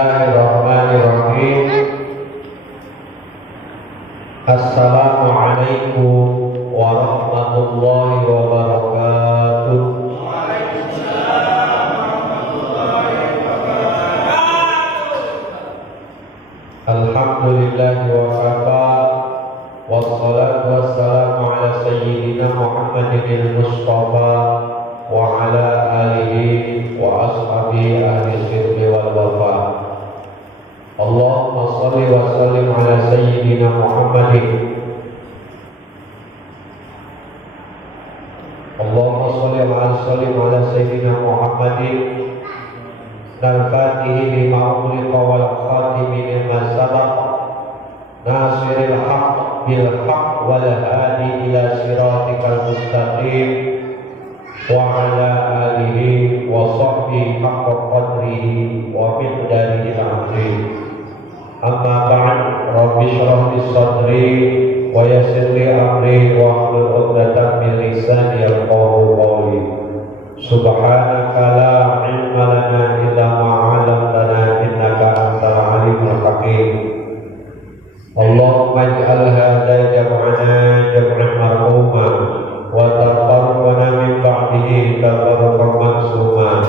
Bismillahirrahmanirrahim. Assalamualaikum warahmatullahi wabarakatuh. Alhamdulillahi wa kafa, wassalatu wassalamu ala sayyidina Muhammadin al-Mustafa wa ala alihi wa ashabihi ahli sirri wal wafa. Allahumma salli wa sallim ala sayyidina Muhammadin. Allahumma salli wa sallim ala sayyidina Muhammadin al-fatihi lima ughliqa wal khatimi lima sabaq nasiril haqq bil haqq wal hadi ila siratikal mustaqim wa ala alihi wa sahbihi haqqa qadrihi wa miqdarihi al-azim. Amma ba'd, rabbi shrah li sadri wa yassir li amri wa hlul 'uqdatam min lisani yafqahu qawli. Subhanaka la ilma lana illa ma 'allamtana innaka antal alimul hakim. Allahumma ij'al hadha jam'ana jam'an marhuma wa tafarraqna min ba'dihi tafarraqan maksuma.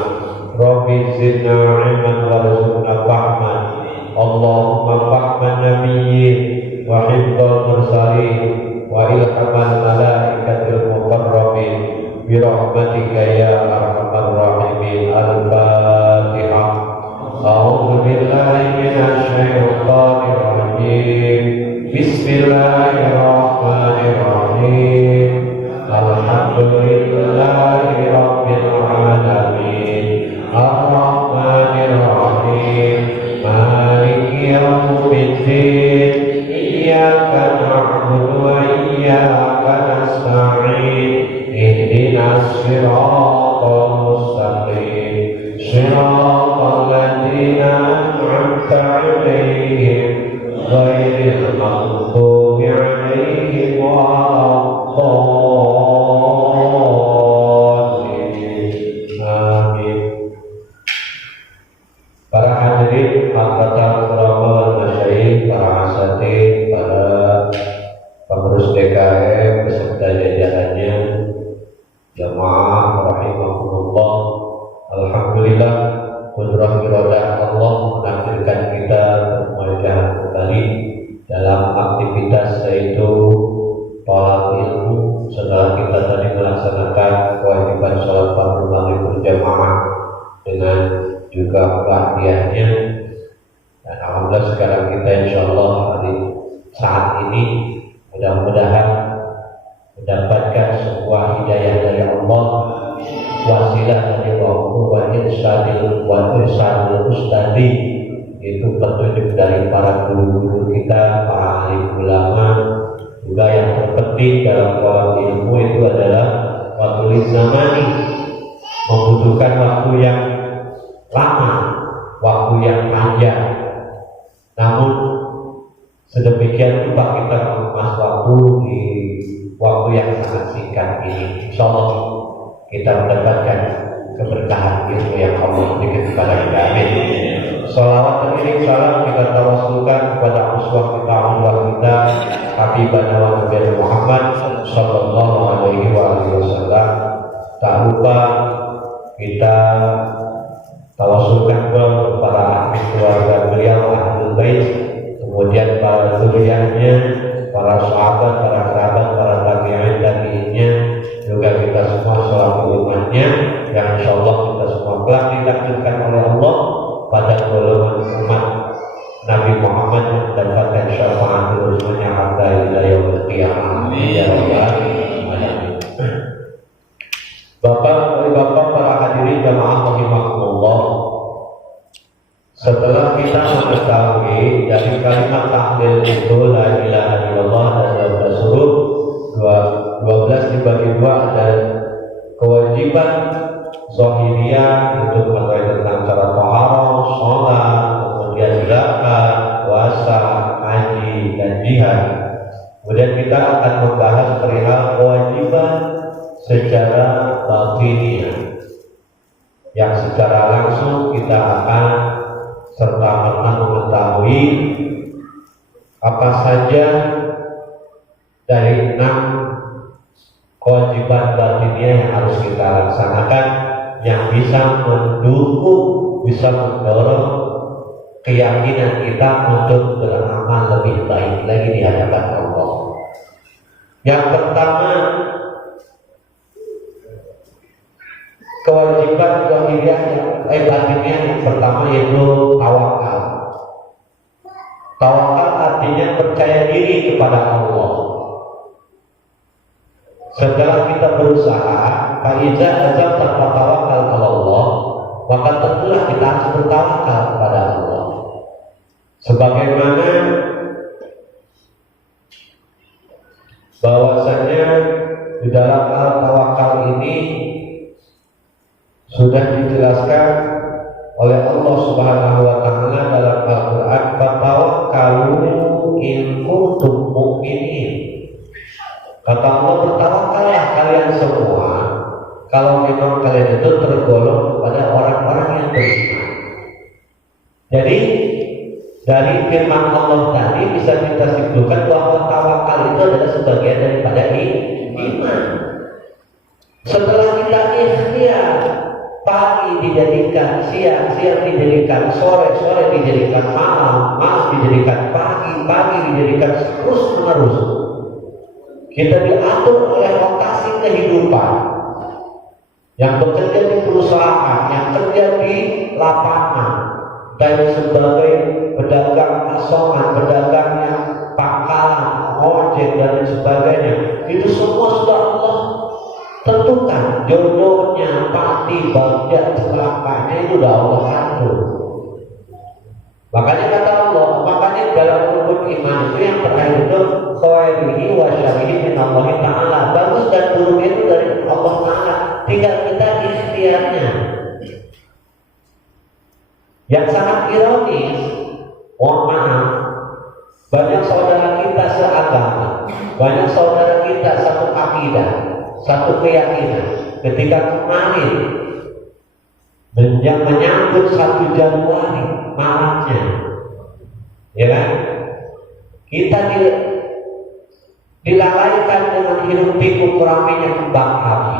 Rabbi zidna 'ilman warzuqna fahman. Allahumma fahman nabiyyin wa hifdzal mursalin wa ilhamal malaikatil muqarrabin bi rahmatika ya arhamar rahimin. Al-Fatihah. A'udzu billahi minasy syaithanir rajim. Bismillahirrahmanirrahim. Alhamdulillahi rabbil alamin. Ar-Rahmanir Rahim. Maliki yaumiddin. Iyyaka na'budu wa iyyaka nasta'in. Ihdinas siratal mustaqim. Siratal ladzina an'amta 'alaihim ghairil maghdubi 'alaihim waladdallin. Amin. Para hadirin, al-fatah ulama, masyayikh, para asatidz, para pengurus DKM beserta jajarannya, jamaah rahimahumullah. Alhamdulillah, qudrah iradah Allah menakdirkan kita bermuajah kembali dalam aktivitas yaitu thalab ilmu setelah kita tadi melaksanakan kewajiban sholat fardu maghrib berjamaah dengan juga bahagianya, dan alhamdulillah sekarang kita insyaallah hari saat ini mudah-mudahan mendapatkan sebuah hidayah dari Allah, wasilah dari Allah, wa irsyadil ustadi, itu petunjuk dari para guru-guru kita, para alim ulama. Juga yang terpenting dalam thalab ilmu itu adalah waktu zamani, membutuhkan waktu yang lama, waktu yang panjang. Namun sedemikian rupa kita mengemas waktu di waktu yang sangat singkat ini. Insyaallah kita mendapatkan keberkahan ilmu yang Allah berikan kepada kita. Amin. Salawat dan iring salam kita tawassulkan kepada uswah kita, Allah kita, Habibana wa Nabi Muhammad sallallahu alaihi wasallam. Tak lupa kita tawassulkan kepada ahli keluarga beliau, ahlul bait, kemudian para zuriyahnya, para sahabat, para kerabat, para tabi'innya, juga kita semua selaku umatnya yang insyaallah kita semua kelak ditakdirkan oleh Allah pada golongan umat Nabi Muhammad yang mendapatkan syafaatul uzma hatta ila yaumil qiyamah. Amin ya rabbal alamin. Bapak para hadirin jamaah rahimakumullah, setelah kita mengetahui dari kalimat tahlil itu la ilaha illallah dan 12 huruf, 12 dibagi 2 ada kewajiban zahiriyah untuk mengetahui tentang cara taharah, sholat, kemudian zakat, puasa, haji dan jihad. Kemudian kita akan membahas perihal kewajiban secara batiniyah yang secara langsung kita akan serta pernah mengetahui apa saja dari 6 kewajiban batiniah yang harus kita laksanakan, yang bisa mendukung, bisa mendorong keyakinan kita untuk beramal lebih baik lagi di hadapan Allah. Yang pertama, kewajiban zahiriyah batiniah yang pertama yaitu tawakal. Tawakal artinya percaya diri kepada Allah. Setelah kita berusaha, faiza azamta tawakkal ala Allah, maka tentulah kita harus bertawakal kepada Allah. Sebagaimana bahwasanya di dalam tawakal ini sudah dijelaskan oleh Allah Subhanahu wa taala dalam Al-Qur'an, "Fatawakkalu in kuntum mu'minin." Kata Allah, bertawakallah kalian semua kalau memang kalian itu tergolong kepada orang-orang yang beriman. Jadi dari firman Allah tadi bisa kita simpulkan bahwa tawakal itu adalah sebagian daripada iman. Setelah kita ikhtiar, pagi dijadikan siang, siang dijadikan sore, sore dijadikan malam, malam dijadikan pagi, pagi dijadikan terus menerus. Kita diatur oleh rotasi kehidupan, yang bekerja di perusahaan, yang kerja di lapangan, dan sebagai pedagang asongan, pedagang yang pangkalan, ojek dan sebagainya. Itu semua sudah Allah tentukan, jodohnya, pasti, bagja, celakanya itu sudah Allah atur. Makanya kata Allah, makanya dalam rukun iman itu yang terakhir itu khairihi wa syarihi min Allah Ta'ala. Bagus dan buruk itu dari Allah Ta'ala, tinggal kita ikhtiarnya. Yang sangat ironis, mohon maaf, banyak saudara kita seagama, banyak saudara kita satu akidah, satu keyakinan, ketika kemarin menyambut 1 Januari malamnya, ya kan? Kita dilalaikan dengan hirup pikuk ramainya kembang api.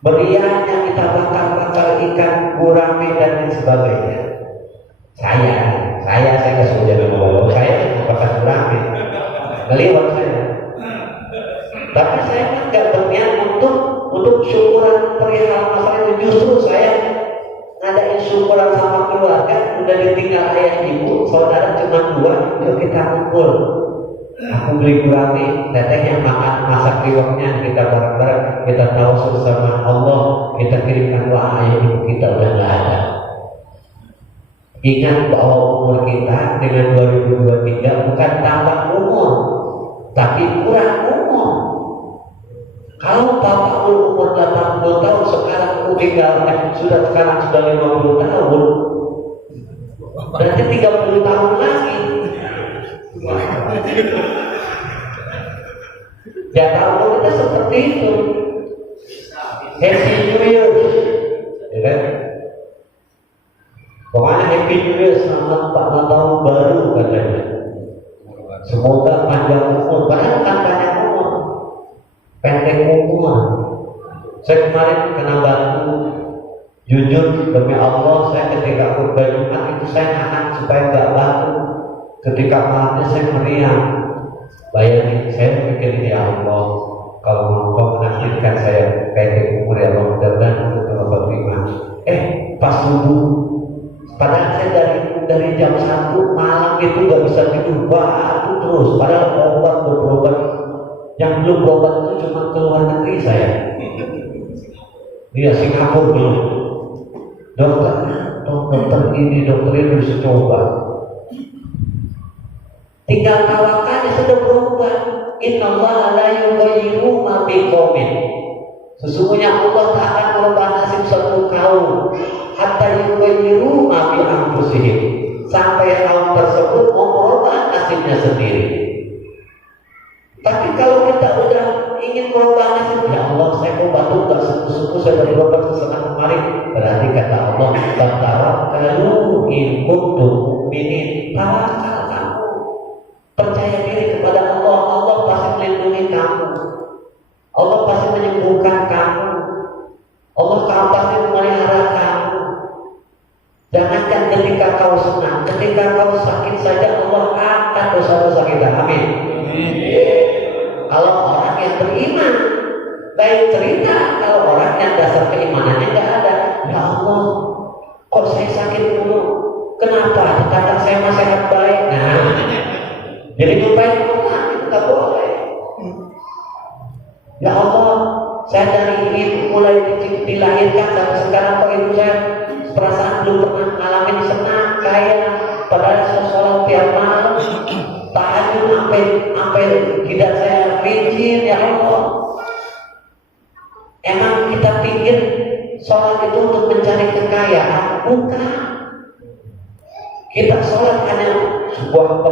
Meriahnya kita bakar-bakar ikan gurame dan lain sebagainya. Saya nggak sudah ngomong, saya bakar gurame, ngeliwat saya. Tapi saya kan nggak berniat untuk syukuran perihal masalah itu. Justru saya ngadain syukuran sama keluarga, udah ditinggal ayah ibu, saudara cuma 2, yuk kita kumpul. Aku beli gurame, tetehnya makan, masak riwaknya, kita bareng-bareng, kita tahu bersama Allah, kita kirimkan doa ayah ibu kita udah nggak ada. Ingat bahwa umur kita dengan 2023 bukan tambah umur, tapi kurang umur. Kalau bapak umur 80 tahun sekarang sekarang sudah 50 tahun, berarti 30 tahun lagi. Ya tahun kita seperti itu. Happy New Year, ya kan? Pokoknya Happy New Year, selamat tahun baru katanya. Semoga panjang umur, padahal bukan panjang umur, pendek umur. Saya kemarin kena batu, jujur demi Allah, saya ketika khutbah Jumat itu saya nahan supaya nggak batu. Ketika malamnya saya meriang, bayangin saya pikir, ya Allah, kalau Engkau menakdirkan saya pendek umur, ya Allah, mudah-mudahan untuk Allah terima. Pas subuh, padahal saya dari jam 1 malam itu nggak bisa tidur, batu terus. Padahal berobat, yang belum berobat itu cuma ke luar negeri saya. Iya, Singapura belum. Dokter ini bisa coba. Tinggal tawakalnya sudah berubah. Innallaha la yughayyiru ma biqaumin. Sesungguhnya Allah tak akan merubah nasib suatu kaum hatta yughayyiru ma bi anfusihim, sampai kaum tersebut mau merubah nasibnya sendiri. Tapi kalau kita udah ingin merubah nasib, ya Allah, saya mau batu, gak sungguh-sungguh saya berobat kesana kemarin, berarti kata Allah, tawakkal tawakkalu in kuntum mu'minin. Tawakal kamu, percaya diri kepada Allah. Allah pasti melindungi kamu, Allah pasti menyembuhkan kamu, Allah pasti memelihara kamu. Jangankan ketika kau senang, ketika kau sakit saja Allah angkat dosa-dosa kita. Amin. Kalau orang yang beriman, lain cerita kalau orang yang dasar keimanannya nggak ada. Ya Allah, kok saya sakit dulu? Kenapa? Kata saya masih sehat baik. Nah, jadi nyumpain Allah itu nggak boleh. Ya Allah, saya dari ini mulai dilahirkan sampai sekarang kok itu saya perasaan belum pernah ngalamin senang kaya. Padahal saya sholat tiap malam, tahajud sampai tidak saya rinjin. Ya Allah, emang kita pikir sholat itu untuk mencari kekayaan? Bukan. Kita sholat hanya sebuah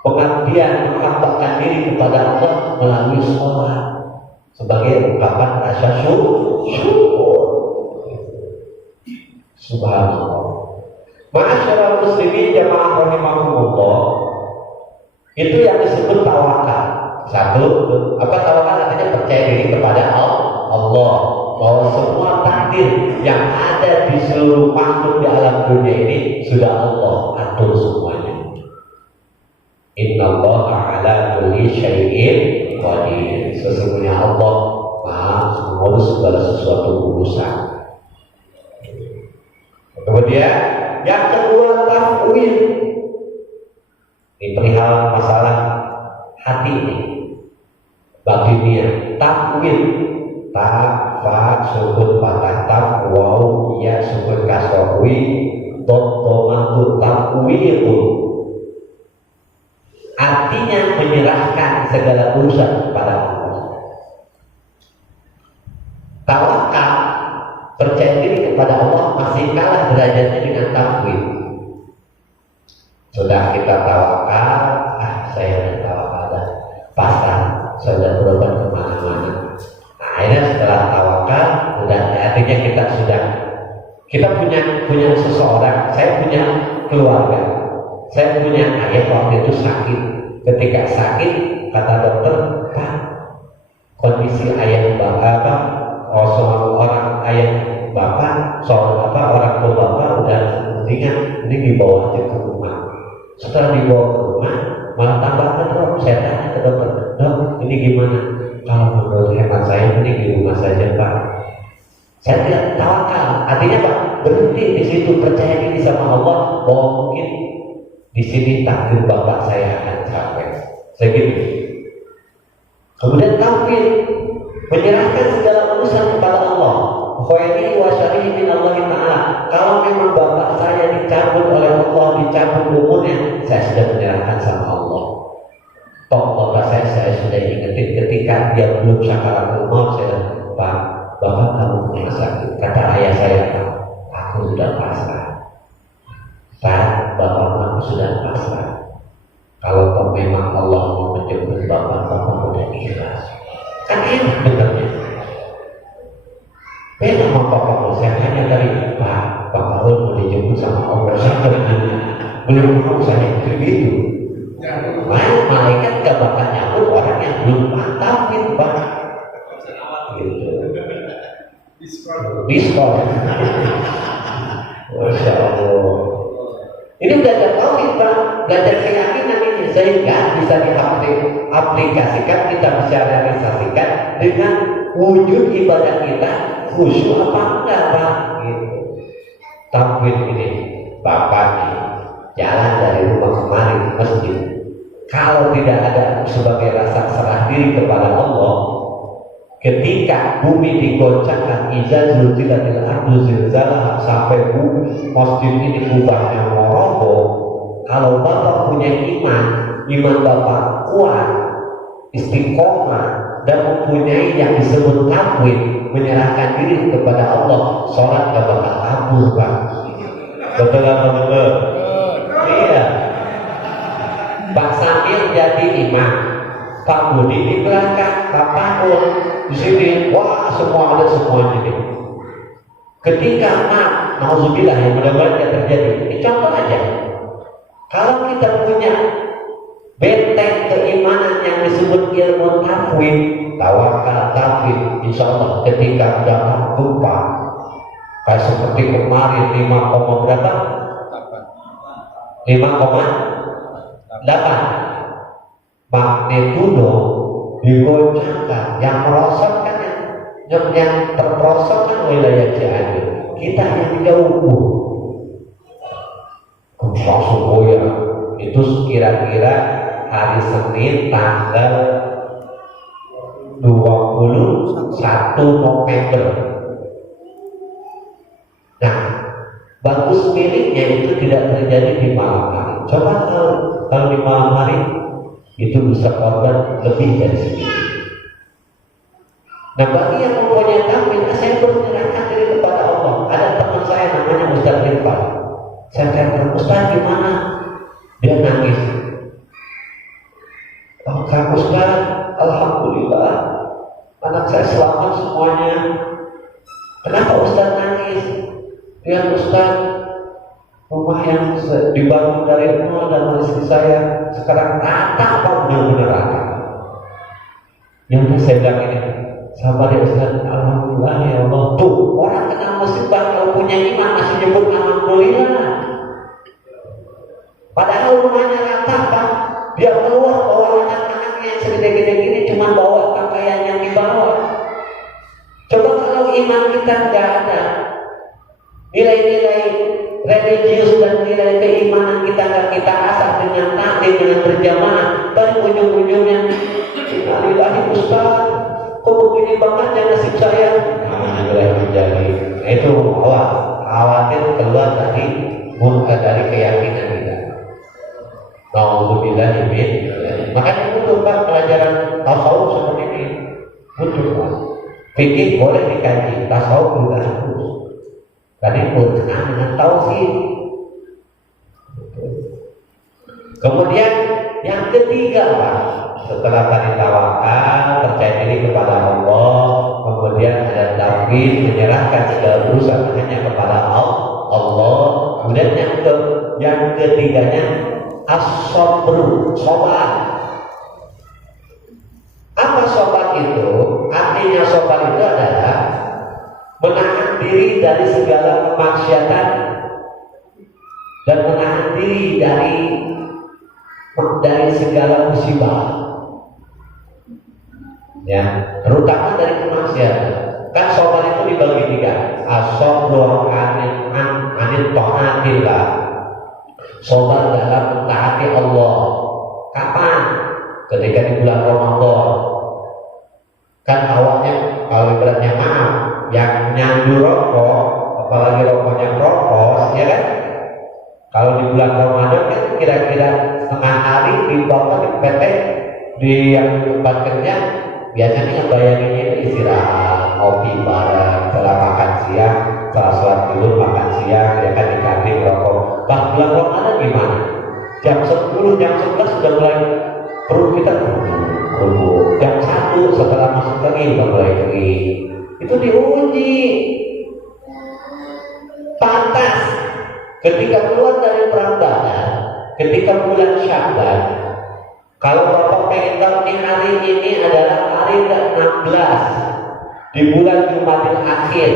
pengabdian menghambahkan diri kepada Allah melalui sholat sebagai ungkapan rasa syukur. Subhanallah. Ma'asyiral muslimin jamaah rahimakumullah, itu yang disebut tawakal. Satu, apa tawakal? Artinya percaya diri kepada Allah, bahwa semua takdir yang ada di seluruh makhluk di alam dunia ini sudah Allah atur semuanya. Innallaha ala kulli syai'in qadir. Sesungguhnya Allah Maha mengurus segala sesuatu urusan. Kemudian yang kedua, tafwid. Ini perihal masalah hati ini, batinnya. Tafwid, ta, fa, sukun patah, taf, waw, ya, sukun kasrowi, dot, tomatu, tafwid. Artinya menyerahkan segala urusan kepada Allah. Tawakal, percaya diri kepada Allah, masih kalah derajatnya dengan tafwid. Sudah kita tawakal, saya sudah tawakal dah, pasrah, saya sudah berobat kemana-mana. Nah, akhirnya setelah tawakal, udah artinya kita punya seseorang. Saya punya keluarga, saya punya ayah waktu itu sakit. Ketika sakit, kata dokter, Pak, kondisi ayah bapak, orang ayah bapak, orang tua bapak udah mendingan, ini dibawa aja ke rumah. Setelah dibawa ke rumah, malah tambah drop. Saya tanya ke dokter, dok, ini gimana? Kalau menurut hemat saya, ini di rumah saja, Pak. Saya tidak tawakal. Artinya Pak, berhenti di situ, percaya diri sama Allah bahwa mungkin di sini takdir bapak saya akan sampai. Saya gitu. Kemudian tafwid, menyerahkan segala urusan kepada Allah. Khairi wa syarihi min Allah Ta'ala. Kalau memang bapak saya dicabut oleh Allah, dicabut umurnya, saya sudah menyerahkan sama Allah. Toh bapak saya sudah ingetin ketika dia belum sakaratul maut, saya Pak, bapak kamu punya sakit. Kata ayah saya, aku sudah pasrah. Saat bapak aku sudah pasrah. Kalau memang Allah mau menjemput bapak udah ikhlas. Kan enak dengarnya. Beda sama bapak saya hanya dari Pak mau dijemput sama Allah. Saya belum mau saya begitu. Malaikat gak bakal nyambut orang yang belum mantapin Pak. Gitu. Diskon. Masya Allah. Ini belajar tauhid Pak, belajar keyakinan ini sehingga bisa diaplikasikan, kita bisa realisasikan dengan wujud ibadah kita khusyuk apa enggak Pak? Gitu. Tauhid ini, Bapak nih jalan dari rumah kemari ke masjid. Kalau tidak ada sebagai rasa serah diri kepada Allah, ketika bumi digoncangkan, iza zulzilatil ardu zilzalah, sampai masjid ini kubahnya mau roboh. Kalau Bapak punya iman Bapak kuat, istiqomah, dan mempunyai yang disebut tafwid, menyerahkan diri kepada Allah, sholat gak bakal kabur Pak. Betul apa betul? Iya. Pak Samir jadi imam, Pak Budi di belakang, Pak Pakun di sini, wah semua ada semuanya nih. Ketika nauzubillah yang mudah-mudahan tidak terjadi. Ini contoh aja. Kalau kita punya benteng keimanan yang disebut ilmu tafwid, tawakal, tafwid, insya Allah ketika datang gempa kayak seperti kemarin 5, berapa? 5,8 magnitudo digoncangkan, yang merosot kan yang terperosot kan wilayah Cianjur, kita yang jauh langsung goyang. Itu kira-kira hari Senin tanggal 21 November. Nah, bagus miliknya itu tidak terjadi di malam hari. Coba kalau di malam hari itu bisa korban lebih dari segini. Nah, bagi yang mempunyai takmin, saya berserahkan diri kepada Allah. Ada teman saya namanya Ustaz Irfan. Saya tanya, Ustaz gimana? Dia nangis. Oh, Kak Ustaz, alhamdulillah, anak saya selamat semuanya. Kenapa Ustaz nangis? Dia Ustaz, rumah yang dibangun dari nol dan istri saya sekarang rata, apa benar-benar rata. Yang saya bilang ini, sabar ya Ustaz, alhamdulillah ya Allah. Tuh, orang kena musibah kalau punya iman masih nyebut alhamdulillah. Padahal rumahnya rata, Pak. Dia keluar bawa anak-anaknya yang segede-gede gini, cuma bawa pakaian yang dibawa. Coba kalau iman kita tidak ada, nilai-nilai religius dan nilai keimanan kita nggak kita asah dengan taklim, dengan berjamaah, paling ujung-ujungnya innalillahi Ustaz, kok begini banget ya nasib saya. Alhamdulillah menjadi. Nah, itu khawatir keluar dari keyakinan kita. Nauzubillah min. Makanya butuh Pak pelajaran tasawuf seperti ini. Butuh Pak. Fikih boleh dikaji, tasawuf juga harus. Karena berkenaan dengan tauhid. Kemudian yang ketiga Pak, setelah tadi tawakal, percaya diri kepada Allah, kemudian ada tauhid, menyerahkan segala urusan hanya kepada Allah. Kemudian yang ketiganya as-sabru, sabar. Apa sabar itu? Artinya sabar itu adalah menahan diri dari segala kemaksiatan dan menahan diri dari segala musibah. Ya, terutama dari kemaksiatan. Kan sabar itu dibagi tiga. As-sabru anil ta'atillah. Sabar dalam mentaati Allah. Kapan? Ketika di bulan Ramadan. Kan awalnya kalau ibaratnya maaf, yang nyandu rokok, apalagi rokoknya rokok, ya kan? Kalau di bulan Ramadan kan kira-kira setengah hari di bapak di PT di yang tempat kerja biasanya yang bayarinnya itu istirahat, ngopi bareng, setelah makan siang, setelah sholat dulu makan siang, ya kan dikasih rokok. Pas bulan Ramadan gimana? Jam 10, jam 11 sudah mulai perut kita berubah. Jam 1 setelah masuk kering sudah mulai kering. Itu diuji. Pantas ketika keluar dari perang Badar, ketika bulan Sya'ban, kalau Bapak pengen tahu nih hari ini adalah hari ke-16 di bulan Jumadil Akhir,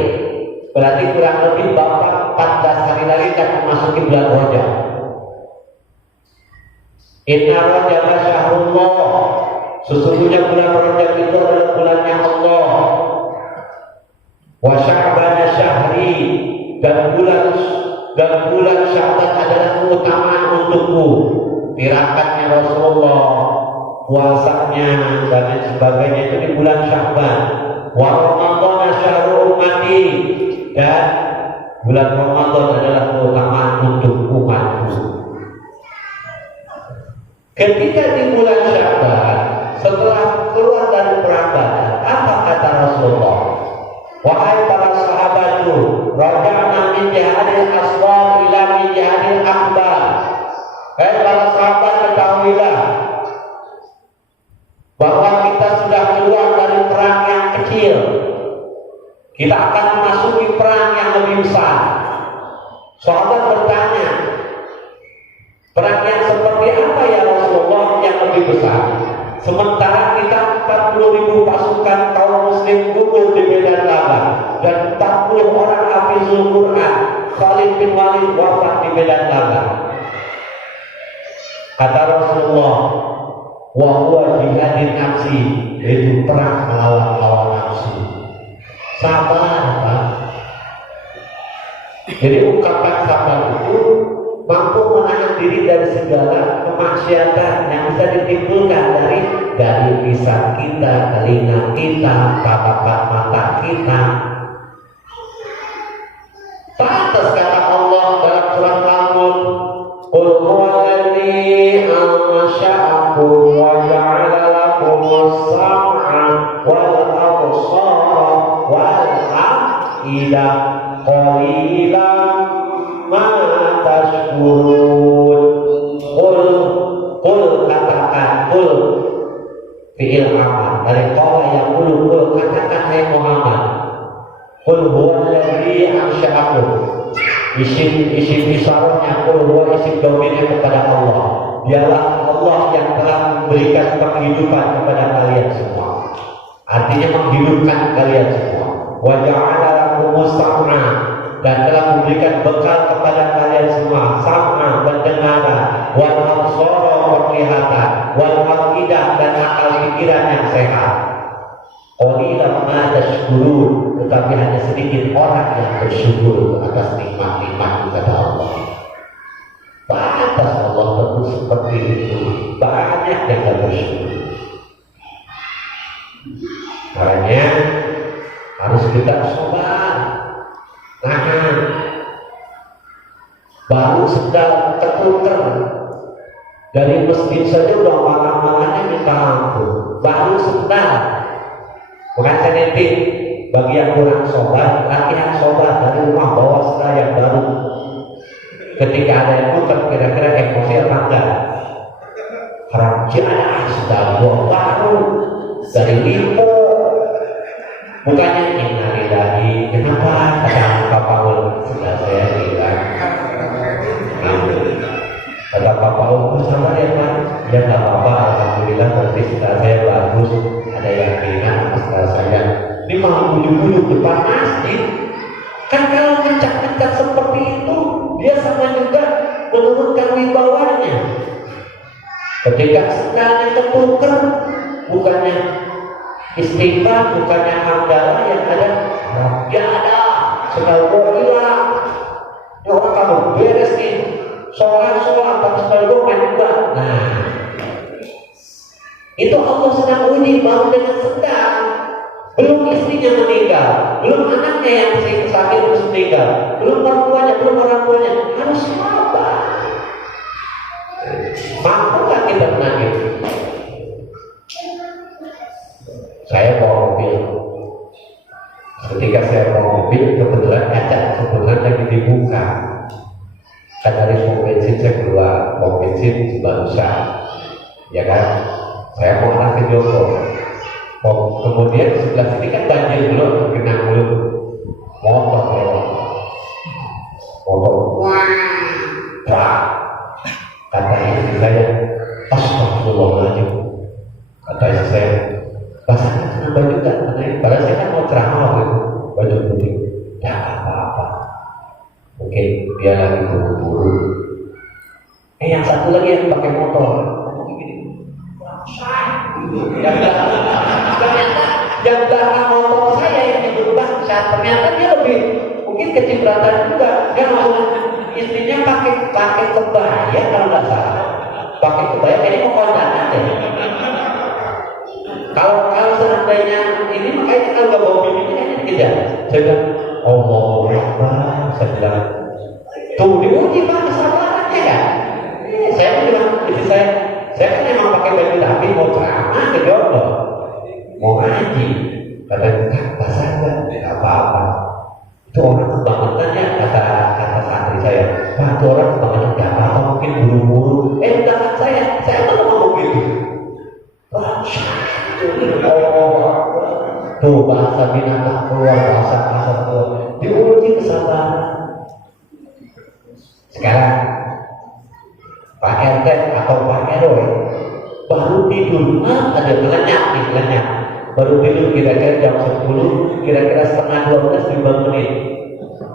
berarti kurang lebih Bapak 14 hari lagi akan memasuki bulan Rajab. Inna Rajab syahrullah, sesungguhnya bulan Rajab itu adalah bulannya Allah. Wa Sya'ban syahri, dan bulan Sya'ban adalah keutamaan untukku. Tirakannya Rasulullah, puasanya dan lain sebagainya itu di bulan Sya'ban. Wa Ramadan syahrul ummati, dan bulan Ramadan adalah keutamaan untuk umatku. Ketika di bulan Sya'ban, setelah keluar dari perang Badar, apa kata Rasulullah? Wahai para sahabatku, raja'na min jihadil asghar ila min jihadil akbar. Hai para sahabat, ketahuilah bahwa kita sudah keluar dari perang yang kecil. Kita akan memasuki perang yang lebih besar. susah. Sementara kita 40.000 pasukan kaum muslim gugur di medan laga dan 40 orang hafizul Quran Khalid bin Walid wafat di medan laga. Kata Rasulullah, wa huwa jihadin nafsi, yaitu perang melawan hawa nafsu. Sabar, Pak. Jadi ungkapan sabar itu mampu menahan diri dari segala kemaksiatan yang bisa ditimbulkan dari lisan kita, telinga kita, tatapan mata kita. Pantas kata Allah dalam surat Al-Mulk, qul huwallazi ansha'akum wa ja'ala lakumus sam'a wal absara wal af'idah qalilan ma tashkurun. Qul katakan, qul fi'il amal dari qala yang qul katakan hai Muhammad, qul huwallazi ansha'akum, isim isyaratnya qul huwa isim dominnya kepada Allah. Dialah Allah yang telah memberikan penghidupan kepada kalian semua, artinya menghidupkan kalian semua. Wa ja'ala lakumus sam'a, dan telah memberikan bekal kepada kalian semua, sam'a pendengaran, wal absara penglihatan, wal afidah dan akal pikiran yang sehat. Qalilan ma tashkurun, tetapi hanya sedikit orang yang bersyukur atas nikmat-nikmat kata Allah. Pantas Allah terus seperti itu, banyak yang tak bersyukur. Makanya harus kita sabar, nahan. Baru sedang tertukar dari masjid saja udah marah-marahnya minta ampun. Baru sedang. Bukan senetik bagi yang kurang sobat, latihan sobat dari rumah bawa sedang yang baru. Ketika ada yang tukar kira-kira emosi apa enggak? Kerajaan sedang baru dari Lipo. Bukannya innalillahi, kenapa kata Pak Paul sudah saya bilang. Kata Pak Paul, sabar ya Pak. Ya nggak apa-apa, alhamdulillah berarti sudah saya bagus. Ada yang bilang masalah saya. Ini mau bujuk-bujuk depan masjid. Kan kalau mencak-mencak seperti itu, dia sama juga menurunkan wibawanya. Ketika sendalnya tertukar, bukannya istighfar, bukannya hamdalah, yang ada ya ada sendal gua hilang. Ya orang kamu beres nih, sholat tapi sendal gua main juga. Nah, itu Allah sedang uji baru dengan sendal. Belum istrinya meninggal, belum anaknya yang sakit terus meninggal, belum orang tuanya, harus sabar. Mampukah kita menangis? Saya bawa mobil. Ketika saya bawa mobil, kebetulan kaca kebetulan lagi dibuka. Kan dari pom bensin saya keluar, pom bensin barusan, ya kan? Saya mau arah ke Joko. Kemudian sebelah sini kan banjir belum, genang belum. Motor, wah, kata istri saya, astagfirullahaladzim. Kata istri saya, pasangan kenapa juga? Padahal saya kan mau ceramah waktu itu, baju putih. Ya apa-apa, mungkin dia lagi buru-buru. Yang satu lagi yang pakai motor, yang belakang motor saya yang nyebut bangsa, ternyata dia lebih mungkin kecipratan juga. Dia mau istrinya pakai kebaya kalau nggak salah, pakai kebaya ini mau kondangan deh. Kalau seandainya ini makanya kalau nggak bawa bininya kayaknya dikejar. Saya bilang, Allah Akbar. Saya bilang, tuh diuji Pak kesabarannya ya. Saya bilang, istri saya kan emang pakai baju tapi mau ceramah ke jodoh, mau ngaji. Kata bahasa enggak apa-apa. Itu orang kebangetan ya, kata santri saya. Pak, itu orang kebangetan enggak apa-apa, mungkin buru-buru. Belakang saya tuh ngomong begitu. Tuh bahasa binatang keluar, bahasa keluar. Diuji kesabaran. Sekarang Pak RT atau Pak RW baru baru tidur, ada melenyap. Baru tidur kira-kira jam 10, kira-kira setengah 12 dibangunin.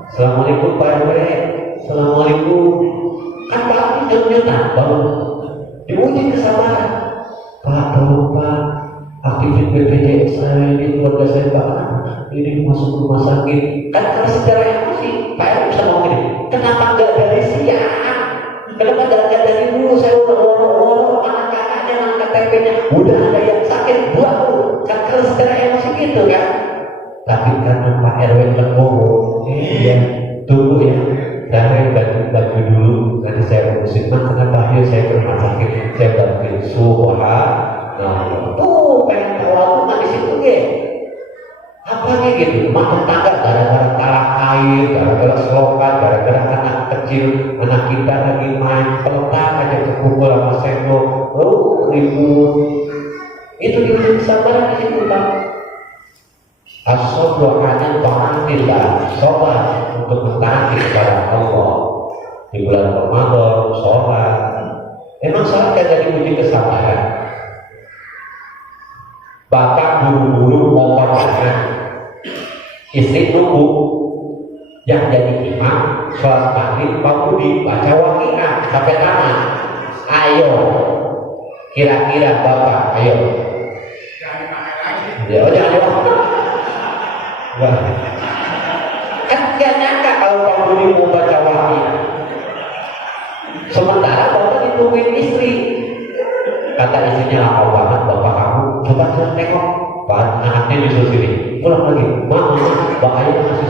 Assalamualaikum Pak RW, Assalamualaikum. Kan Pak jamnya baru diuji kesabaran. Pak, tolong Pak, aktifin BPJS saya ini, keluarga saya Pak, ini masuk rumah sakit. Kan karena secara emosi, Pak RW bisa ngomong gini, kenapa nggak dari siang? Kenapa nggak dari dulu? Saya udah ngomong anak kakaknya, anak KTP-nya, udah ada yang sakit, buat kan kalau secara emosi gitu kan. Tapi karena Pak RW legowo, tunggu ya, saya baju dulu, nanti saya urusin. Mas kenapa ya saya ke rumah sakit, saya bantuin tuh pengen tahu aku nggak di situ ya. Apa nih gitu, rumah tetangga gara-gara tarak air, gara-gara selokan, gara-gara anak kecil, anak kita lagi main peletak aja kepukul sama sendok, ribut. Itu diuji kesabaran di situ Pak. As-sabru 'ala ta'atillah, sabar untuk mentaati kepada Allah. Di bulan Ramadan sholat. Memang sholat kan jadi uji kesabaran. Bapak buru-buru mau kondangan, istri nunggu, yang jadi imam sholat maghrib Pak Budi baca waqiah sampai tamat. Ayo, kira-kira Bapak, ayo. Ya jangan. Kan gak nyangka kalau Pak Budi mau baca waqiah. Sementara Bapak ditungguin istri. Kata istrinya, lama banget Bapak kamu, coba tengok Pak anaknya disuruh sini. Pulang lagi, Mama, Mbak Ayah masih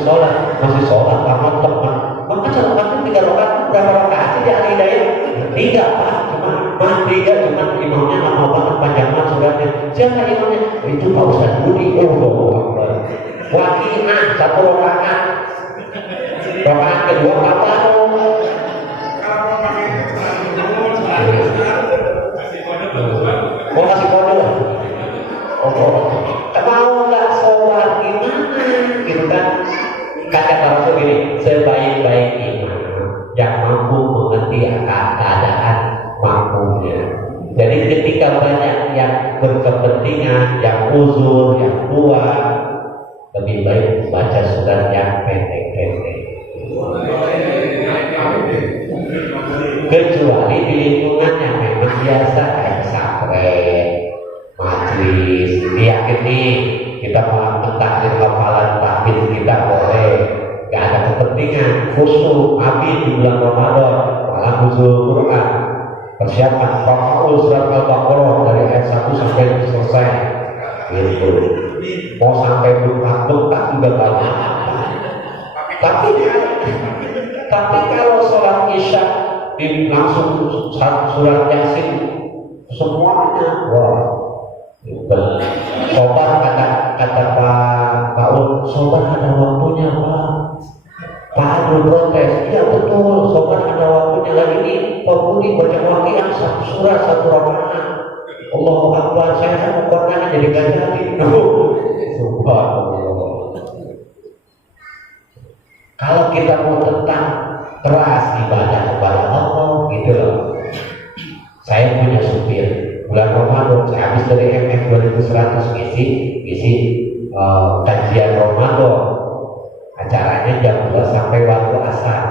sholat karena teman. Maka sholat maghrib 3 rakaat berapa rakaat sih di Al-Hidayah? 3 Pak, cuma imamnya lama banget panjangan suratnya. Siapa imamnya? Itu Pak Ustaz Budi. Waqiah 1 rakaat. Rakaat kedua apa? Mau kasih kode lah. Mau nggak sholat gimana? Gitu kan? Kata Rasul gini, sebaik-baik imam yang mampu mengerti keadaan makmumnya. Jadi ketika banyak yang berkepentingan, yang uzur, yang kuat, lebih baik membaca surat yang pendek-pendek. Kecuali di lingkungan yang memang biasa kayak pesantren, majlis, diyakini kita malah mentaati hafalan tahfidz kita boleh, gak ada kepentingan khusyuk abid di bulan Ramadan, malah nuzul Quran, persiapan Qur'an surat Al-Baqarah dari ayat 1 sampai selesai, gitu. Mau sampai bengkak juga banyak. Tapi kalau sholat isya langsung surat Yasin semuanya, wah, sobat kata Pak Un, sobat ada waktunya Pak Adul protes, iya betul, sobat ada waktunya lagi nih, Pak Budi baca waqiah 1 surat 1 rakaat. Allahu Akbar, saya mau kondangan jadi gak jadi. Subhanallah. Kalau kita mau tetap keras ibadah kepada Allah, gitu loh. Saya punya supir, bulan Ramadan saya habis dari MF 2100 ngisi kajian Ramadan. Acaranya jam 2 sampai waktu asar.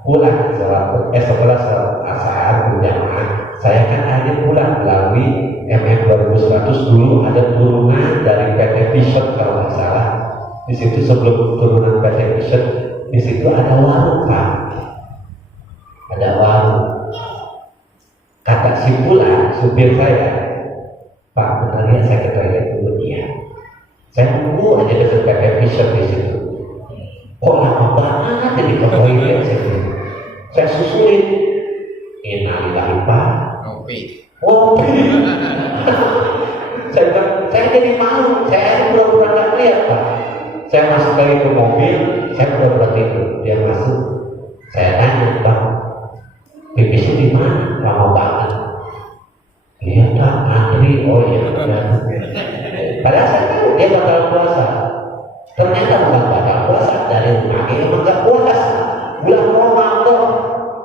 Pulang setelah asar berjamaah, saya kan hanya pulang melalui MF 2100. Dulu ada turunan dari PT Vision kalau nggak salah. Di situ sebelum turunan PT Vision, di situ ada warung Pak. Ada warung. Kata si pulang, supir saya, Pak benar ya saya ke toilet dulu ya. Saya nunggu aja dekat PT Vision di situ. Kok lama banget jadi ke toilet saya susulin. Innalillahi Pak. Ngopi. Saya jadi malu. Saya pura-pura nggak lihat Pak. Saya masuk lagi ke mobil, saya pura-pura tidur. Dia masuk. Saya tanya Pak, pipisnya di mana? Lama banget. Iya Pak, antri. Oh iya. Padahal saya tahu dia bakal puasa. Ternyata bukan batal puasa, dari rumahnya emang gak puasa. Bulan Ramadan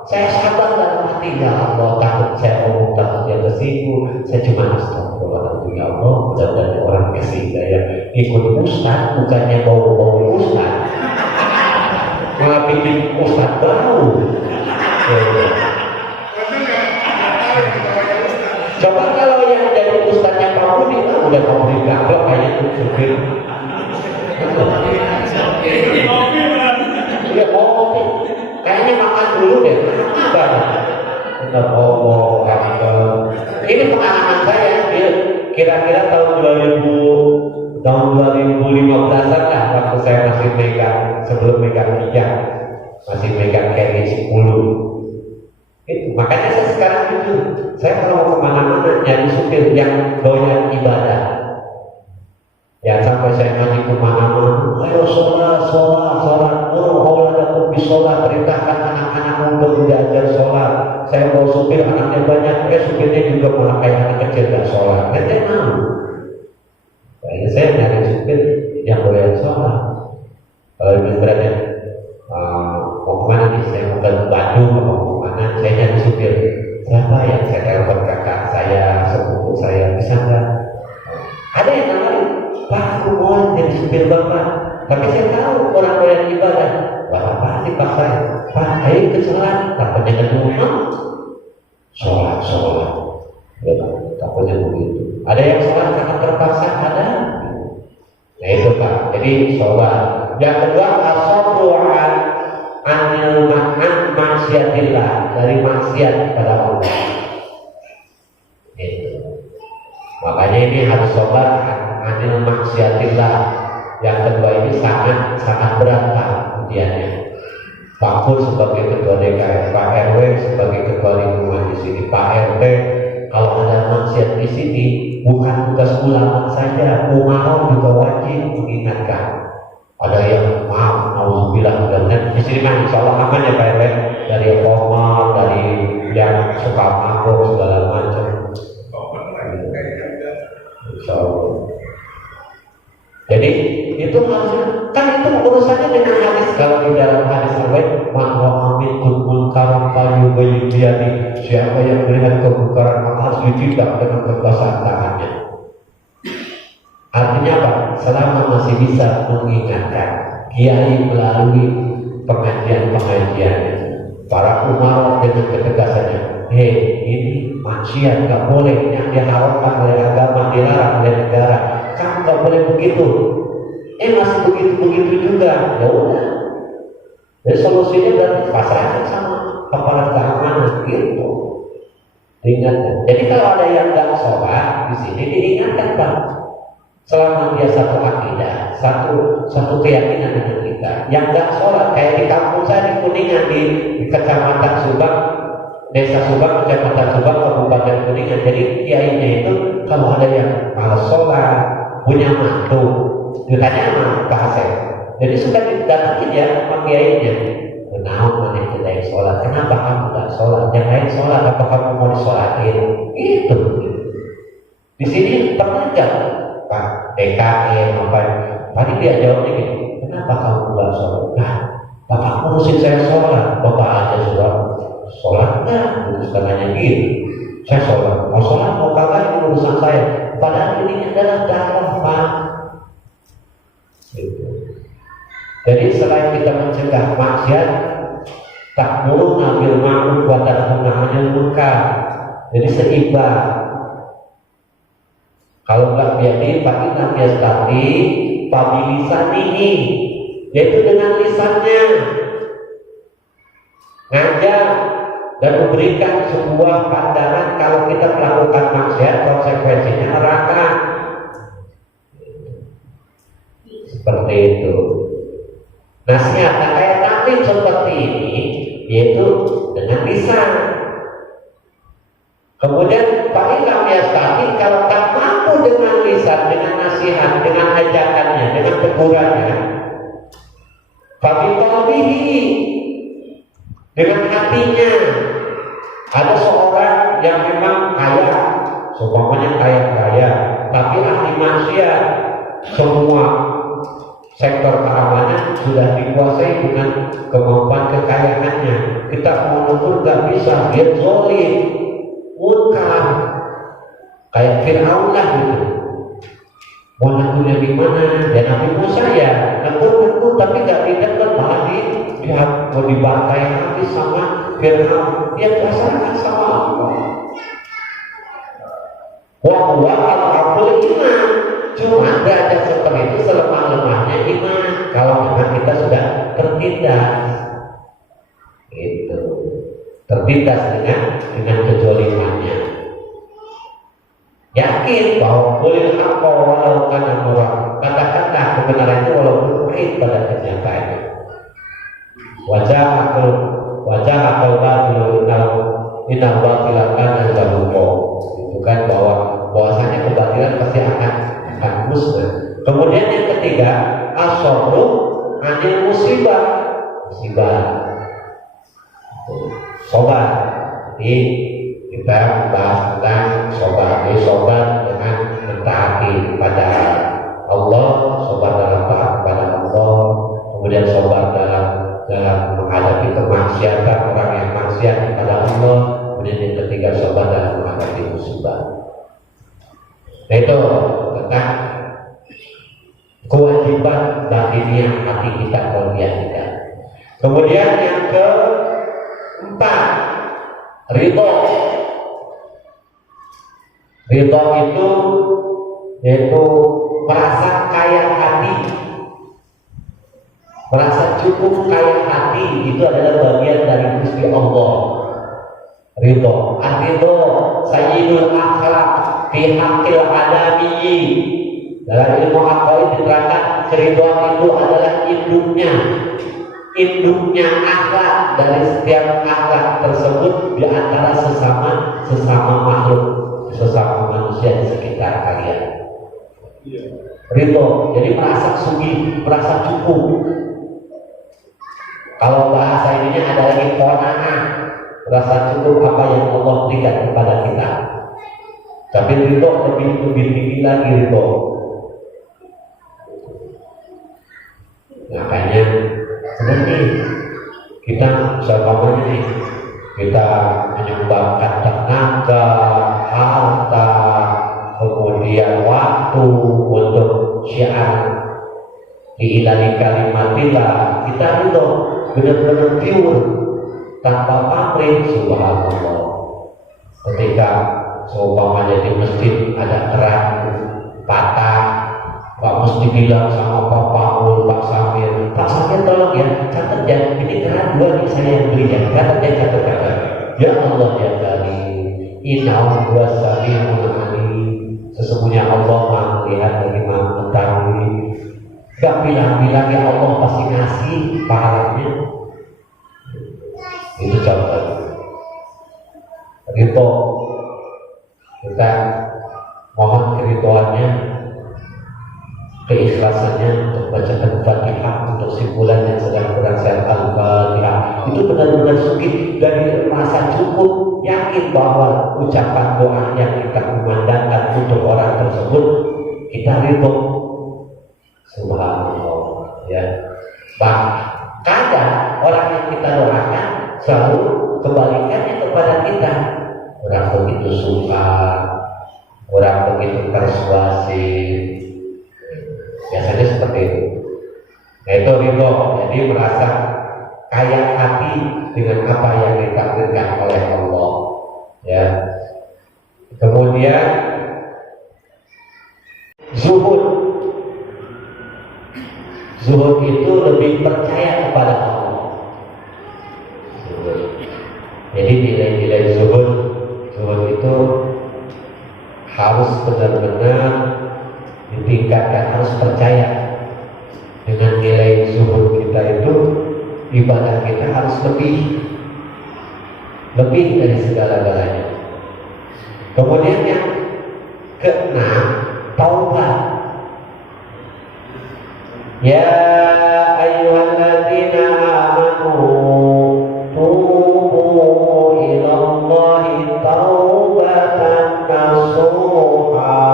saya sabar dalam hati, ya Allah, takut saya ngomong takut dia tersinggung. Saya cuma astagfirullahaladzim, ya Allah, mudah-mudahan orang kasih hidayah ikut ustaz, bukannya bau-bau ustaz, malah bikin ustaz bau. Coba kalau yang jadi ustaznya Pak Budi, udah Pak Budi gagal kayaknya tuh supir. Iya kopi, kayaknya makan dulu deh. Ini pengalaman saya, kira-kira tahun 2015 lah, waktu saya masih megang, sebelum megang hijab, masih megang carry 10. Itu makanya saya sekarang itu, saya kalau mau kemana-mana nyari supir yang doyan ibadah. Ya sampai saya ngaji kemana-mana, ayo sholat, sholat, perintahkan anak-anak untuk belajar sholat. Saya bawa supir, anaknya banyak, supirnya juga malah kayak anak kecil gak sholat. Nanti mau. Kayaknya saya nyari supir yang boleh sholat. Kalau misalnya mau kemana nih, saya mau ke Bandung, mau kemana, saya nyari supir. Siapa yang saya telepon kakak saya, sepupu saya, bisa nggak? Ada yang nawarin, Pak, aku mau jadi supir bapak. Tapi saya tahu orang-orang ibadah. Bapak pasti Pak saya, Pak, ayo ke sholat. Takutnya kedua, sholat. Takutnya begitu. Ada yang sholat karena terpaksa, ada. Nah itu Pak. Jadi sholat. Yang kedua, as-sabru'an anil maksiatillah, dari maksiat kepada Allah. Itu. Makanya ini harus sabar anil maksiatillah. Yang kedua ini sangat berat Pak ujiannya. Pak Pur sebagai ketua DKM, Pak RW sebagai ketua lingkungan di sini, Pak RT kalau ada maksiat di sini bukan tugas ulama saja, umarok juga wajib mengingatkan. Ada yang maaf, auzubillah, mudah-mudahan di sini mah insya Allah aman ya Pak RW, dari komar, dari yang suka mabuk segala macam. Insya Allah. Jadi itu harusnya, kan itu urusannya dengan hadis. Kalau di dalam hadis Al-Waid, man wa'amin kulmul karam falyughayyirhu, siapa yang melihat kemungkaran maka harus ditindak dengan kekuasaan tangannya. Artinya apa? Selama masih bisa mengingatkan, kiai melalui pengajian-pengajian, para umarok dengan ketegasannya, ini maksiat, gak boleh, yang diharamkan oleh agama, dilarang oleh negara, kamu gak boleh begitu. Masih begitu juga, ya udah. Jadi solusinya dari pasrahkan sama aparat keamanan gitu. Diingatkan. Jadi kalau ada yang gak sholat di sini diingatkan Pak. Selama dia satu akidah, satu keyakinan dengan kita, yang gak sholat kayak di kampung saya di Kuningan, di kecamatan Subang, desa Subang, kecamatan Subang, kabupaten Kuningan. Jadi kiainya itu kalau ada yang malas sholat, punya mantu, ditanya sama Pak Asep. Jadi suka didatangin ya sama kiainya. Kenapa mana itu dari sholat? Kenapa kamu gak sholat? Yang lain sholat, apa kamu mau disolatin? Gitu. Di sini pernah nggak Pak DKM apa? Tadi dia jawabnya gitu. Kenapa kamu gak sholat? Nah, Bapak ngurusin saya sholat, Bapak aja sholat enggak? Terus katanya gitu. Saya sholat, mau sholat mau kagak ini urusan saya. Padahal ini adalah dakwah Pak. Gitu. Jadi selain kita mencegah maksiat, ta'muruna bil ma'ruf wa tanhauna 'anil munkar. Jadi seimbang. Kalau nggak biadin, pasti namanya tadi pabilisan ini, yaitu dengan lisannya ngajar dan memberikan sebuah pandangan kalau kita melakukan maksiat konsekuensinya neraka. Seperti itu. Nasihat kayak taklim seperti ini, yaitu dengan lisan. Kemudian paling yastati, kalau tak mampu dengan lisan, dengan nasihat, dengan ajakannya, dengan tegurannya, fabiqalbihi, dengan hatinya. Ada seorang yang memang kaya, seumpamanya kaya, tapi ahli maksiat, semua sektor keamanan sudah dikuasai dengan kemampuan kekayaannya. Kita mau nuntut nggak bisa, dia zalim, munkar, Kayak Fir'aun lah gitu. Mau nakunya di mana? Dan Nabi Musa ya nekuk tapi nggak didekat, malah mau dibantai habis sama Fir'aun. Dia berdasarkan sama Allah. Wa al-abul iman. Cuma derajat seperti itu selemah-lemahnya iman. Kalau memang kita sudah tertindas, itu tertindas dengan kezalimannya. Yakin bahwa boleh apa walau kana murah. Katakanlah kebenaran itu walaupun pahit pada kenyataannya. Wajah akal batil inal batila kana zahuqa. Itu kan bahwasanya kebatilan pasti akan musnah. Kemudian yang ketiga, as-sabru anil musibah. Sobat. Kita bahas tentang sobat dengan mentaati kepada Allah, sobat dalam taat kepada Allah, kemudian sobat dalam menghadapi kemaksiatan orang yang maksiat kepada Allah, kemudian yang ketiga sobat dalam menghadapi musibah. Nah, itu tentang kewajiban batiniah hati kita qalbiyah kita. Kemudian yang keempat, ridho. Ridho itu yaitu merasa kaya hati, merasa cukup kaya hati. Itu adalah bagian dari Gusti Allah. Ridho, ar-ridho sayyidul akhlaq fi haqqil adamiyyi. Dalam ilmu aqaid diterangkan keridhaan itu adalah induknya akhlak dari setiap akhlak tersebut di antara sesama makhluk, sesama manusia di sekitar kalian. Ridho, jadi merasa sugih, merasa cukup. Kalau bahasa ininya ada lagi qanaah, merasa cukup apa yang Allah berikan kepada kita. Tapi ridho lebih tinggi lagi ridho. Makanya seperti kita umpamanya nih, kita menyumbangkan tenaga, harta, kemudian waktu untuk syiar diilani kalimatillah, kita itu benar-benar pure tanpa pamrih. Subhanallah. Ketika seumpamanya di masjid ada keran patah, Pak mesti bilang sama Pak Paul, Pak Samir tolong ya, catat ya, ini keran 2 nih saya yang beli ya, catat. Ya Allah ya kali, innahu huwas-sami'ul 'alim. Sesungguhnya Allah Maha melihat lagi Maha mengetahui. Gak bilang-bilang ya Allah pasti ngasih pahalanya. Itu contoh. Ridho, kita mohon keridhoannya, keikhlasannya untuk bacakan Fatihah, untuk simpulan yang sedang berasal Al-Fatihah. Itu benar-benar sugih dari rasa cukup, yakin bahwa ucapan doa yang kita kumandangkan untuk orang tersebut kita ridho. Subhanallah, ya. Kadang orang yang kita doakan selalu kebalikannya kepada kita. Orang begitu suka, orang begitu persuasif. Biasanya seperti itu. Nah, itu ridho, jadi merasa kaya hati dengan apa yang ditakdirkan oleh Allah. Ya. Kemudian zuhud. Zuhud itu lebih percaya kepada Allah. Zuhud. Jadi nilai-nilai zuhud itu harus benar-benar ditingkatkan, harus percaya dengan nilai zuhud kita itu. Ibadah kita harus lebih dari segala-galanya. Kemudian yang keenam, taubat. Ya ayyuhalladzina amanu tubu ilallahi taubatan nasuha.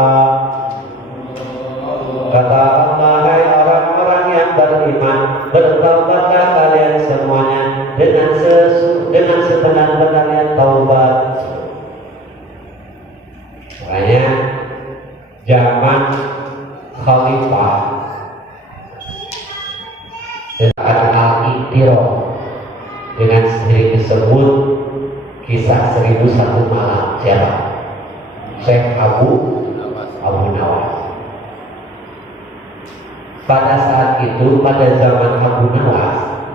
Kata Allah, hai orang-orang yang beriman, bertaubatlah kalian semuanya dengan sebenar-benarnya taubat. Makanya 1001 malam. Siapa? Syekh Abu Nawas. Pada saat itu, pada zaman Abu Nawas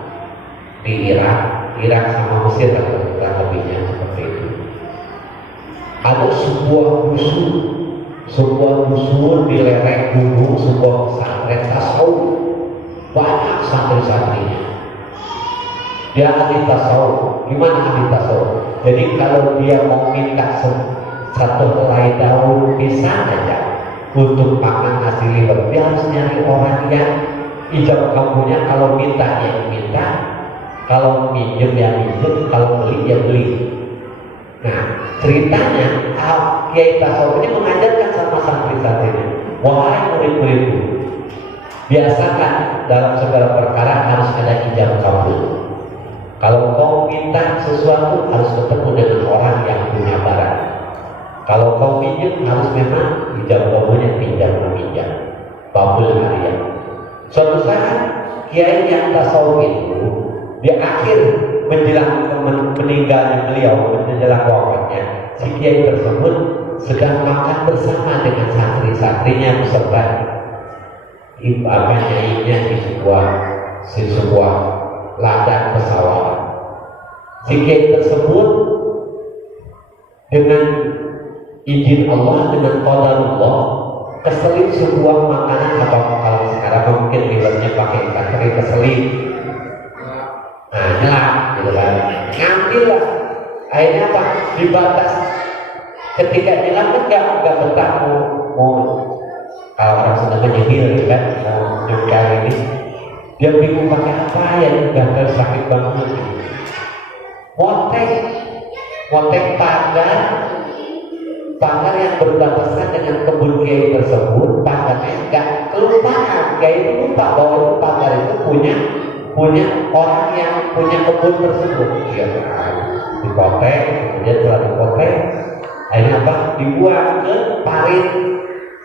di Irak sama Mesir kurang lebihnya seperti itu. Ada sebuah dusun di lereng gunung, sebuah pesantren tasawuf, banyak santri-santrinya. Dia ahli tasawuf. Gimana ahli tasawuf? Jadi kalau dia mau minta satu helai daun pisang aja untuk makan hasil liwet, dia harus nyari orang yang ijab kabulnya. Kalau minta ya minta, kalau minjem ya minjem, kalau beli ya beli. Nah, ceritanya Kiai tasawuf ini mengajarkan sama santri-santrinya, wahai murid-muridku, biasakan dalam segala perkara harus ada ijab kabul. Kalau kau minta sesuatu harus ketemu dengan orang yang punya barang. Kalau kau pinjam harus memang ijab kabulnya pinjam meminjam. Babul harian. Suatu saat kiai yang tasawuf itu di akhir menjelang meninggalnya beliau, menjelang wafatnya, si kiai tersebut sedang makan bersama dengan santri-santrinya beserta nyainya di sebuah ladang pesawahan. Si kiai tersebut dengan izin Allah, dengan qadarullah, keselip sebuah makanan, apa kalau sekarang mungkin liwetnya pakai ikan teri keselip, nyelak gitu kan, ngambil lah. Akhirnya apa? Dibatas. Ketika nyelak kan nggak betah mau kalau orang sedang menyihir kan, mau nyengkar ini, dia bingung pakai apa ya, gagal sakit banget. Motek pagar yang berbatasan dengan kebun kiai tersebut, pagarnya enggak kelupaan. Kiai itu lupa bahwa itu pagar itu punya orang yang punya kebun tersebut. Dia dipotek, kemudian setelah dipotek, akhirnya apa? Dibuang ke parit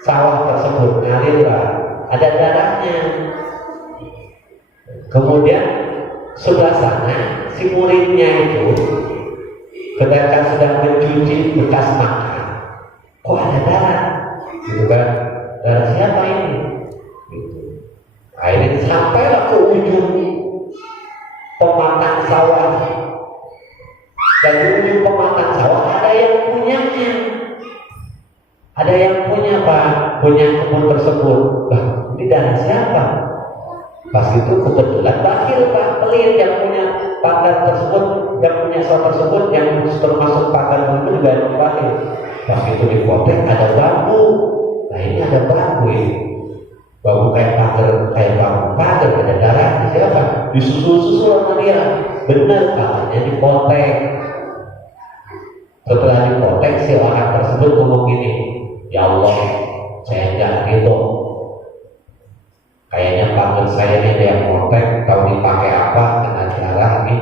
sawah tersebut, ngalir lah, ada darahnya. Kemudian sebelah sana si muridnya itu ketika sedang mencuci bekas makan, kok ada darah, gitu kan? Darah siapa ini? Gitu. Akhirnya sampailah ke ujung pematang sawah. Dan di ujung pematang sawah ada yang punyanya, ada yang punya punya kebun tersebut. Bah, ini darah siapa? Pas itu kebetulan Bakil pelit yang punya pagar tersebut, yang punya sawah tersebut, yang termasuk pagar itu juga yang Bakil. Pas itu dipotek ada bambu. Nah ini ada bambu ini, bambu kayak bambu pagar, ada darah. Siapa? Disusul-susul sama dia. Benar pagarnya dipotek. Setelah dipotek si orang tersebut ngomong gini, ya Allah, saya nggak gitu. Kayaknya pagar saya ini ada yang motek, tahu dipakai apa, kena darah nih.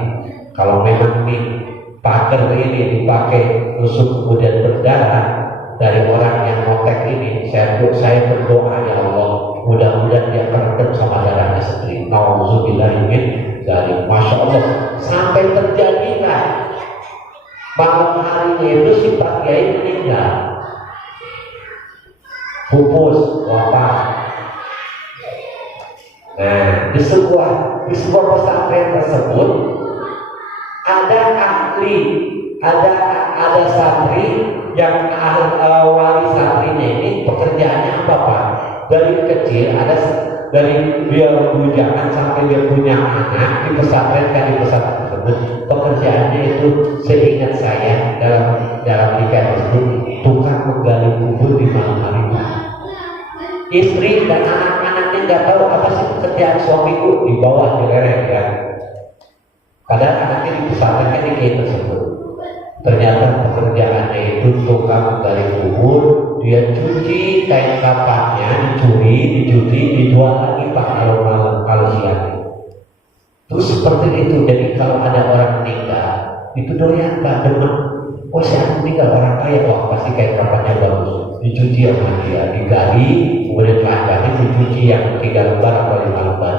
Kalau memang nih pagar ini dipakai tusuk kemudian berdarah dari orang yang motek ini, saya berdoa ya Allah, mudah-mudahan dia keredam sama darahnya sendiri. Nauzubillah min dzalik. Masya Allah, sampai terjadilah malam harinya itu si Pak Kiai meninggal, pupus, wafat. Nah, di sebuah pesantren tersebut ada ahli, ada santri yang wali santrinya ini pekerjaannya apa Pak? Dari kecil dari dia bujangan sampai dia punya anak di pesantren tersebut, pekerjaannya itu seingat saya dalam nikah tersebut tukang menggali kubur di malam hari. Istri dan anak-anaknya nggak tahu apa sih pekerjaan suamiku, di bawah di lereng kan. Padahal anaknya di pesantren di kiai tersebut. Ternyata pekerjaannya itu tukang menggali kubur, dia cuci kain kapannya, dicuri, dicuci, dijual lagi Pak kalau malam, kalau siang. Terus seperti itu. Jadi kalau ada orang meninggal, itu doyan Pak, demen. Oh saya meninggal orang kaya, wah pasti kain kapannya bagus, dicuci sama dia, digali, kemudian telanjangnya dicuci yang 3 lembar atau 5 lembar.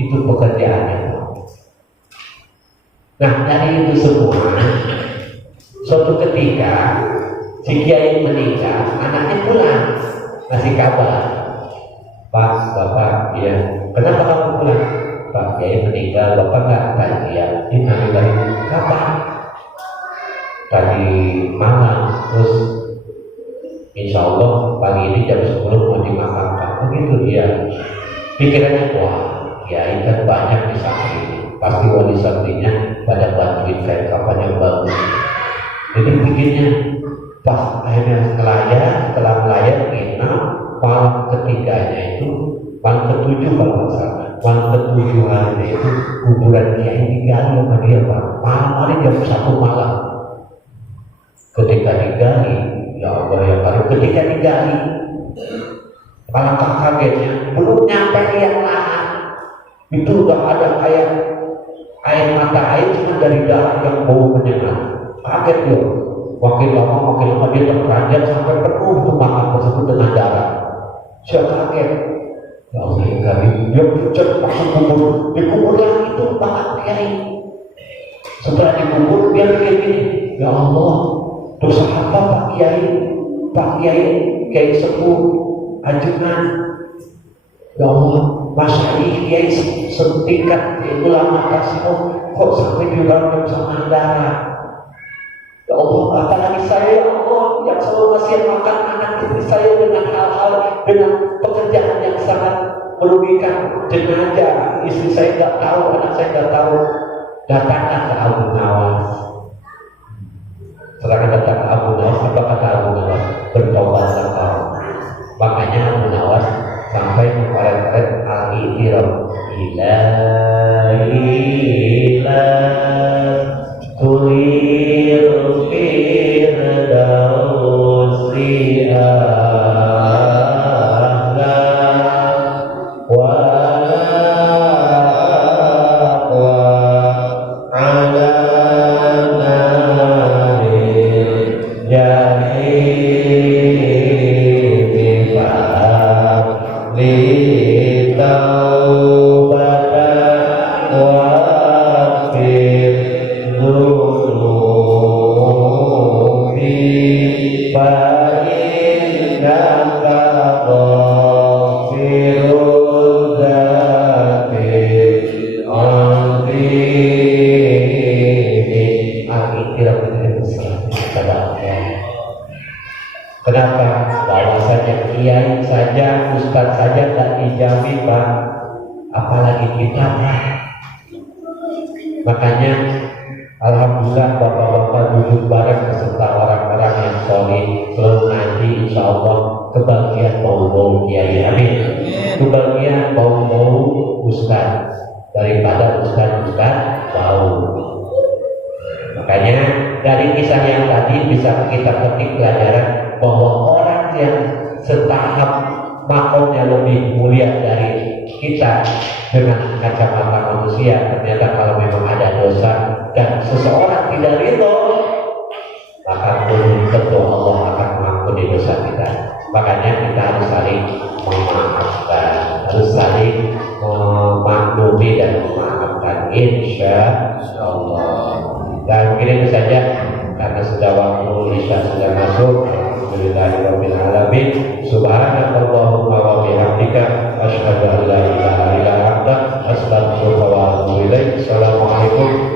Itu pekerjaannya. Nah dari itu semua Suatu ketika si kiai meninggal, anaknya pulang ngasih kabar, Pak, Bapak, ya, kenapa kamu pulang? Pak Kiai meninggal, Bapak nggak tadi ya? Innalillahi. Kapan? Tadi malam. Terus insya Allah pagi ini jam 10 mau dimakamkan. Begitu dia. Pikirannya, wah, Kiai kan banyak di samping, pasti wali santrinya pada bantuin saya kapan yang bagus. Jadi pikirnya pas akhirnya setelah melayar nginap, malam ketiganya itu malam ketujuh kalau nggak salah, malam ketujuh harinya itu kuburan Kiai digali sama dia Pak. Malam hari jam 1 malam. Ketika digali, ya Allah ya Pak, ketika digali, alangkah kagetnya, belum nyampe yang lahan, itu udah ada kayak air mata air cuma dari darah yang bau menyengat. Kaget dia. Makin lama dia terperanjat sampai penuh tuh makam tersebut dengan darah. Saya kaget. Ya Allah ya Karim, dia bercek masuk kubur. Dikubur lagi itu Pak Kiai. Setelah dikubur dia pikir gini, ya Allah, dosa apa Pak Kiai? Pak Kiai, Kiai sepuh, ajukan. Ya Allah, masa ini Kiai setingkat ulama tasawuf kok sampai diurang sama darah. Ya Allah, apalagi saya ya Allah yang selalu ngasih makan anak istri saya dengan hal-hal, dengan pekerjaan yang sangat merugikan, jenazah istri saya nggak tahu, anak saya nggak tahu. Datanglah ke Abu Nawas. Setelah datang ke Abu Nawas, apa kata Abu Nawas? Bertobatlah kau. Makanya Abu Nawas sampai mengoret-oret al-i'tiraf, ila tulir firdausi ahla wa ala naril jahim bifa'li taubatan wa Kenapa? Bahwasanya kiai saja, ustaz saja tak dijamin Pak, apalagi kita Pak. Makanya alhamdulillah bapak-bapak duduk bareng beserta orang-orang yang solid, selalu nanti insya Allah kebagian bau-bau kiai, amin. Kebagian bau-bau ustaz daripada ustaz bau. Makanya dari kisah yang tadi bisa kita petik pelajaran bahwa orang yang setahap makomnya lebih mulia dari kita dengan kacamata manusia, ternyata kalau memang ada dosa dan seseorang tidak ridho, maka tentu Allah akan mengampuni dosa kita. Makanya kita harus saling memaafkan, harus saling memaklumi dan memaafkan, insya Allah. Dan begini saja karena sudah waktu isya sudah masuk. Alhamdulillahirabbil alamin. Subhanakallahumma wa bihamdika asyhadu an la ilaha illa anta astaghfiruka wa atubu ilaik. Assalamualaikum